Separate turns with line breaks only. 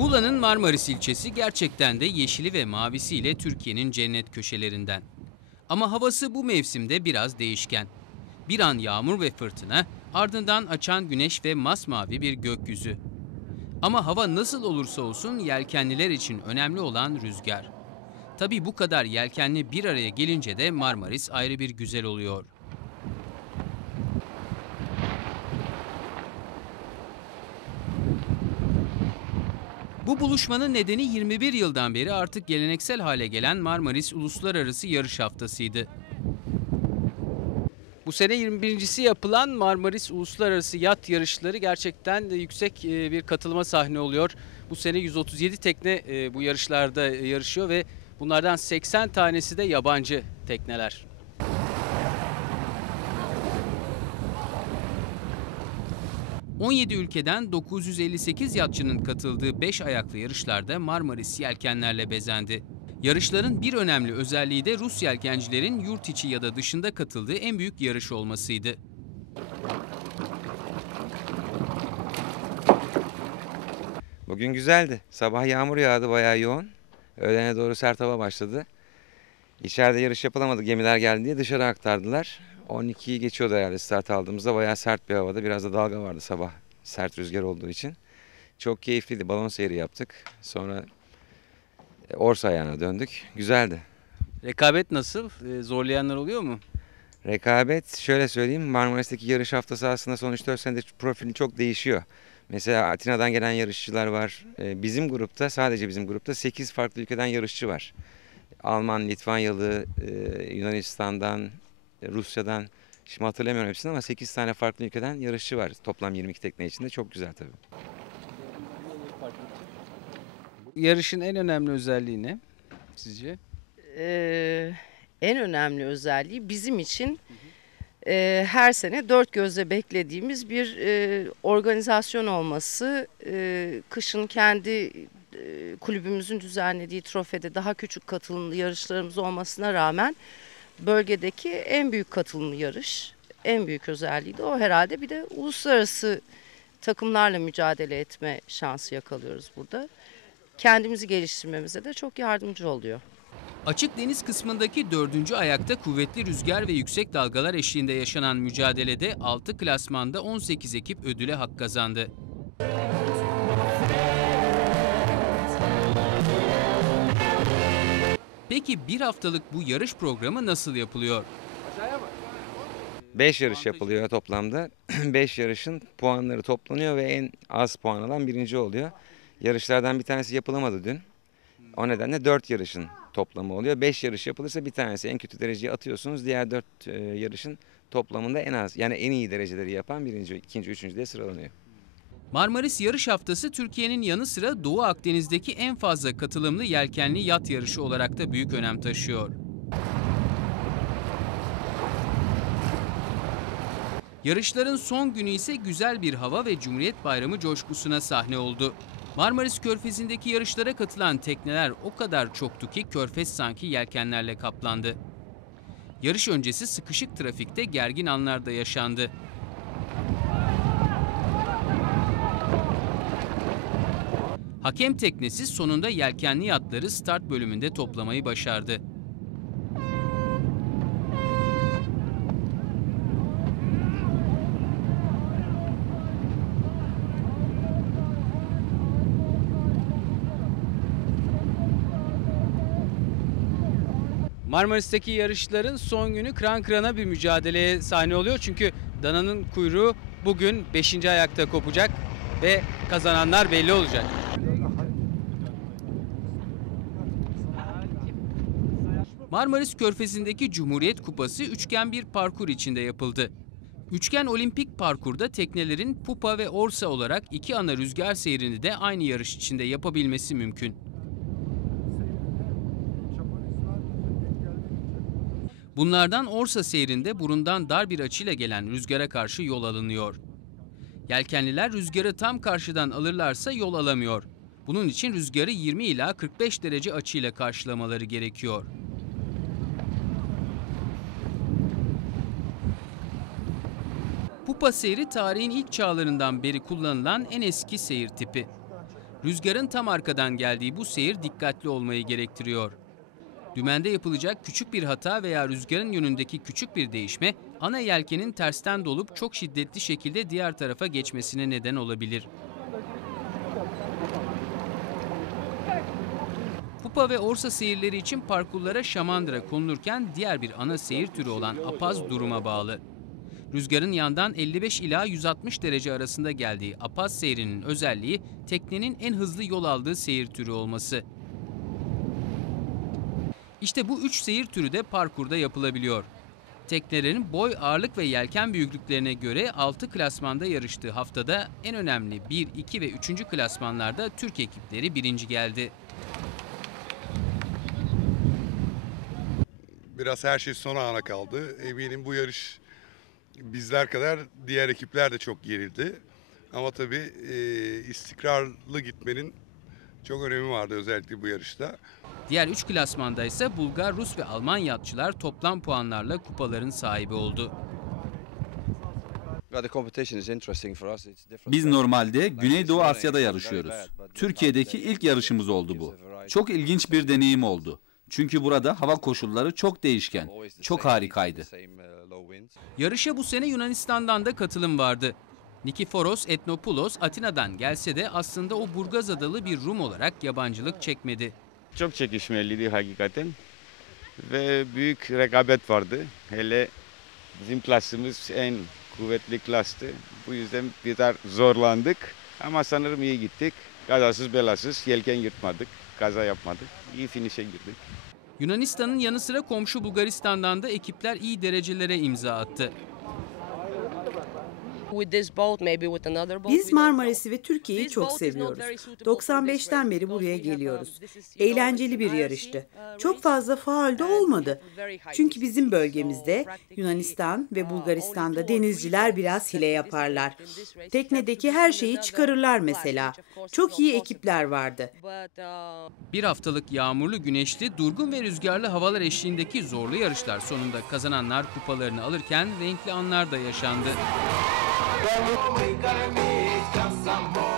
Muğla'nın Marmaris ilçesi gerçekten de yeşili ve mavisiyle Türkiye'nin cennet köşelerinden. Ama havası bu mevsimde biraz değişken. Bir an yağmur ve fırtına, ardından açan güneş ve masmavi bir gökyüzü. Ama hava nasıl olursa olsun yelkenliler için önemli olan rüzgar. Tabii bu kadar yelkenli bir araya gelince de Marmaris ayrı bir güzel oluyor. Bu buluşmanın nedeni 21 yıldan beri artık geleneksel hale gelen Marmaris Uluslararası Yarış Haftası'ydı. Bu sene 21.si yapılan Marmaris Uluslararası Yat Yarışları gerçekten yüksek e, bir katılıma sahne oluyor. Bu sene 137 tekne e, bu yarışlarda e, yarışıyor ve bunlardan 80 tanesi de yabancı tekneler. ...17 ülkeden 958 yatçının katıldığı 5 ayaklı yarışlarda Marmaris yelkenlerle bezendi. Yarışların bir önemli özelliği de Rus yelkencilerin yurt içi ya da dışında katıldığı en büyük yarış olmasıydı.
Bugün güzeldi. Sabah yağmur yağdı bayağı yoğun. Öğlene doğru sert hava başladı. İçeride yarış yapılamadı gemiler geldi diye dışarı aktardılar. 12'yi geçiyordu herhalde start aldığımızda. Bayağı sert bir havada. Biraz da dalga vardı sabah sert rüzgar olduğu için. Çok keyifliydi. Balon seyri yaptık. Sonra e, Orsa ayağına döndük. Güzeldi.
Rekabet nasıl? Ee, Zorlayanlar oluyor mu?
Rekabet şöyle söyleyeyim Marmaris'teki yarış haftası aslında son 3-4 senedir profili çok değişiyor. Mesela Atina'dan gelen yarışçılar var. Ee, Bizim grupta sadece bizim grupta 8 farklı ülkeden yarışçı var. Alman, Litvanyalı, e, Yunanistan'dan, e, Rusya'dan şimdi hatırlamıyorum hepsini ama 8 tane farklı ülkeden yarışçı var. Toplam 22 tekne içinde çok güzel tabii.
Yarışın en önemli özelliği ne sizce?
Ee, en önemli özelliği bizim için e, her sene dört gözle beklediğimiz bir e, organizasyon olması. E, kışın kendi kulübümüzün düzenlediği trofede daha küçük katılımlı yarışlarımız olmasına rağmen bölgedeki en büyük katılımlı yarış. En büyük özelliği de o herhalde. Bir de uluslararası takımlarla mücadele etme şansı yakalıyoruz burada. Kendimizi geliştirmemize de çok yardımcı oluyor.
Açık deniz kısmındaki dördüncü ayakta kuvvetli rüzgar ve yüksek dalgalar eşliğinde yaşanan mücadelede 6 klasmanda 18 ekip ödüle hak kazandı. Peki bir haftalık bu yarış programı nasıl yapılıyor?
5 yarış yapılıyor toplamda. 5 yarışın puanları toplanıyor ve en az puan alan birinci oluyor. Yarışlardan bir tanesi yapılamadı dün. O nedenle 4 yarışın toplamı oluyor. 5 yarış yapılırsa bir tanesi en kötü dereceyi atıyorsunuz. Diğer 4 yarışın toplamında en az yani en iyi dereceleri yapan birinci, ikinci, üçüncü diye sıralanıyor.
Marmaris Yarış Haftası Türkiye'nin yanı sıra Doğu Akdeniz'deki en fazla katılımlı yelkenli yat yarışı olarak da büyük önem taşıyor. Yarışların son günü ise güzel bir hava ve Cumhuriyet Bayramı coşkusuna sahne oldu. Marmaris Körfezi'ndeki yarışlara katılan tekneler o kadar çoktu ki körfez sanki yelkenlerle kaplandı. Yarış öncesi sıkışık trafikte gergin anlar da yaşandı. Hakem teknesi sonunda yelkenli yatları start bölümünde toplamayı başardı. Marmaris'teki yarışların son günü kran kırana bir mücadeleye sahne oluyor. Çünkü dananın kuyruğu bugün 5. ayakta kopacak ve kazananlar belli olacak. Marmaris Körfezi'ndeki Cumhuriyet Kupası üçgen bir parkur içinde yapıldı. Üçgen olimpik parkurda teknelerin pupa ve orsa olarak iki ana rüzgar seyrini de aynı yarış içinde yapabilmesi mümkün. Bunlardan Orsa seyrinde burundan dar bir açıyla gelen rüzgara karşı yol alınıyor. Yelkenliler rüzgarı tam karşıdan alırlarsa yol alamıyor. Bunun için rüzgarı 20 ila 45 derece açıyla karşılamaları gerekiyor. Pupa seyri tarihin ilk çağlarından beri kullanılan en eski seyir tipi. Rüzgarın tam arkadan geldiği bu seyir dikkatli olmayı gerektiriyor. Dümende yapılacak küçük bir hata veya rüzgarın yönündeki küçük bir değişme ana yelkenin tersten dolup çok şiddetli şekilde diğer tarafa geçmesine neden olabilir. Kupa ve Orsa seyirleri için parkurlara şamandıra konulurken diğer bir ana seyir türü olan apaz duruma bağlı. Rüzgarın yandan 55 ila 160 derece arasında geldiği apaz seyrinin özelliği teknenin en hızlı yol aldığı seyir türü olması. İşte bu üç seyir türü de parkurda yapılabiliyor. Teknelerin boy, ağırlık ve yelken büyüklüklerine göre 6 klasmanda yarıştığı haftada en önemli 1, 2 ve 3. klasmanlarda Türk ekipleri birinci geldi.
Biraz her şey son ana kaldı. Eminim bu yarış bizler kadar diğer ekipler de çok gerildi. Ama tabii e, istikrarlı gitmenin çok önemi vardı özellikle bu yarışta.
Diğer 3 klasmanda ise Bulgar, Rus ve Alman yatçılar toplam puanlarla kupaların sahibi oldu.
Biz normalde Güneydoğu Asya'da yarışıyoruz. Türkiye'deki ilk yarışımız oldu bu. Çok ilginç bir deneyim oldu. Çünkü burada hava koşulları çok değişken. Çok harikaydı.
Yarışa bu sene Yunanistan'dan da katılım vardı. Nikiforos Etnopoulos Atina'dan gelse de aslında o Burgaz adalı bir Rum olarak yabancılık çekmedi.
Çok çekişmeliydi hakikaten. Ve büyük rekabet vardı. Hele bizim klasımız en kuvvetli klastı. Bu yüzden biraz zorlandık. Ama sanırım iyi gittik. Kazasız belasız yelken yırtmadık. Kaza yapmadık. İyi finişe girdik.
Yunanistan'ın yanı sıra komşu Bulgaristan'dan da ekipler iyi derecelere imza attı.
Biz Marmaris'i ve Türkiye'yi çok seviyoruz. 95'ten beri buraya geliyoruz. Eğlenceli bir yarıştı. Çok fazla faal de olmadı. Çünkü bizim bölgemizde Yunanistan ve Bulgaristan'da denizciler biraz hile yaparlar. Teknedeki her şeyi çıkarırlar mesela. Çok iyi ekipler vardı.
Bir haftalık yağmurlu, güneşli, durgun ve rüzgarlı havalar eşliğindeki zorlu yarışlar sonunda kazananlar kupalarını alırken renkli anlar da yaşandı.
Мы кормить комсомол.